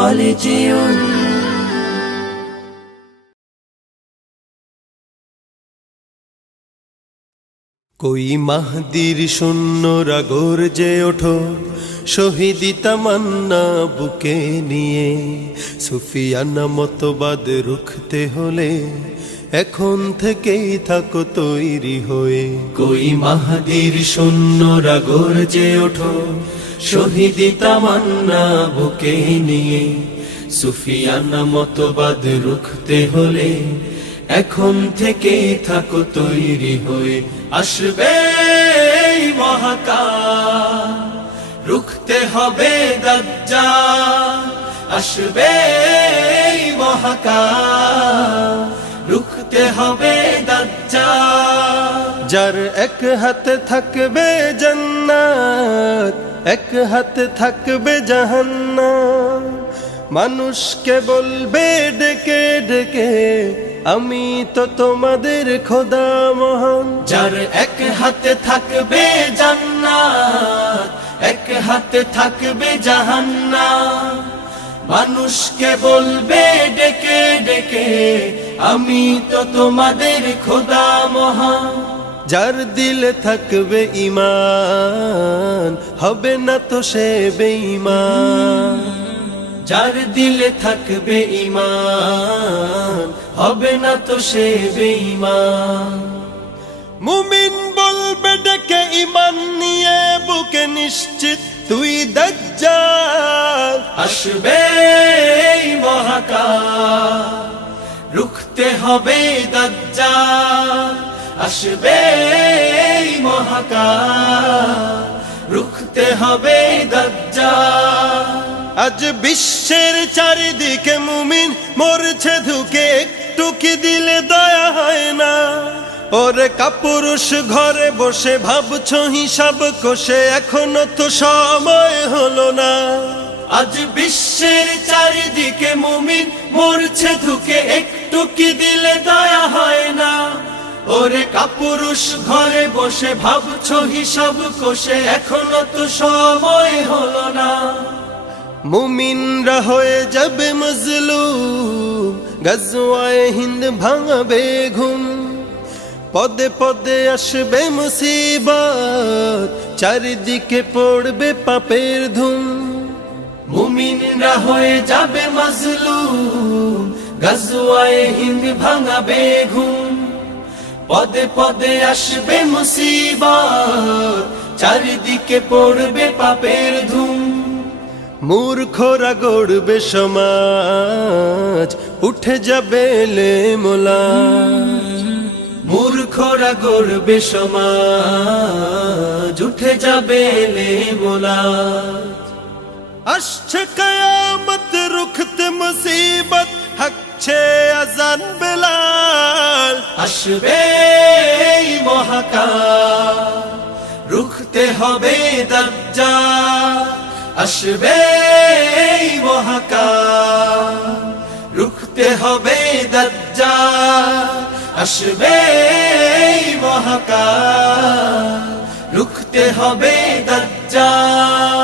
خالدون कोई মাহদির শূন্যরা গর্জে ওঠো শহীদি তামান্না বুকে নিয়ে সুফিয়ানা মতবাদ রুখতে হলে এখন থেকেই থাকো তৈরি হয়ে कोई মাহদির শূন্যরা গর্জে ওঠো শহীদি তামান্না বুকে নিয়ে সুফিয়ানা মতবাদ রুখতে হলে এখন থেকে থাকো তৈরি হয়ে আসবে এই মহাকাল রুখতে হবে দাজ্জাল আসবে এই মহাকাল রুখতে হবে দাজ্জাল যার এক হাতে থাকবে জান্নাত এক হাতে থাকবে জাহান্নাম মানুষকে বলবে ডেকে ডেকে আমি তো তোমাদের খোদা মহান যার এক হাতে থাকবে জান্নাত এক হাতে থাকবে জাহান্নাম মানুষকে বলবে ডেকে ডেকে আমি তো তোমাদের খোদা মহান যার দিলে থাকবে ঈমান হবে না তো সে বেঈমান যার দিলে থাকবে ঈমান হবে না তো সে বেঈমান মুমিন বলবে ডেকে ঈমান নিয়ে বুকে নিশ্চিত তুই দাজ্জাল আসবে এই মহাকাল রুখতে হবে দাজ্জাল আসবে এই মহাকাল রুখতে হবে দাজ্জাল আজ বিশ্বের চারিদিকে মুমিন মরছে ধুকে একটু কি দিলে দয়া হয় না ওরে কাপুরুষ ঘরে বসে ভাবছো হিসাব কষে এখনো তো সময় হলো না আজ বিশ্বের চারিদিকে মুমিন মরছে ধুকে একটু কি দিলে দয়া হয় না ওরে কাপুরুষ ঘরে বসে ভাবছো হিসাব কষে এখনো তো সময় হলো না মুমিনরা হয়ে যাবে মজলুম গজওয়ায়ে হিন্দ ভাঙাবে ঘুম পদে পদে আসবে মুসিবত চারিদিকে পড়বে পাপের ধুম মুমিনরা হয়ে যাবে মজলুম গজওয়ায়ে হিন্দ ভাঙাবে ঘুম পদে পদে আসবে মুসিবত চারিদিকে পড়বে পাপের ধুম মূর্খরা গড়বে সমাজ উঠে যাবে লেমোলা মূর্খরা গড়বে সমাজ উঠে যাবে লেমোলা আসছে কিয়ামত রুখতে মুসিবত হাকছে আজান বেলাল আসবে এই মহাকাল রুখতে হবে দাজ্জাল আসবে এই মহাকাল রুখতে হবে দাজ্জাল আসবে এই মহাকাল রুখতে হবে দাজ্জাল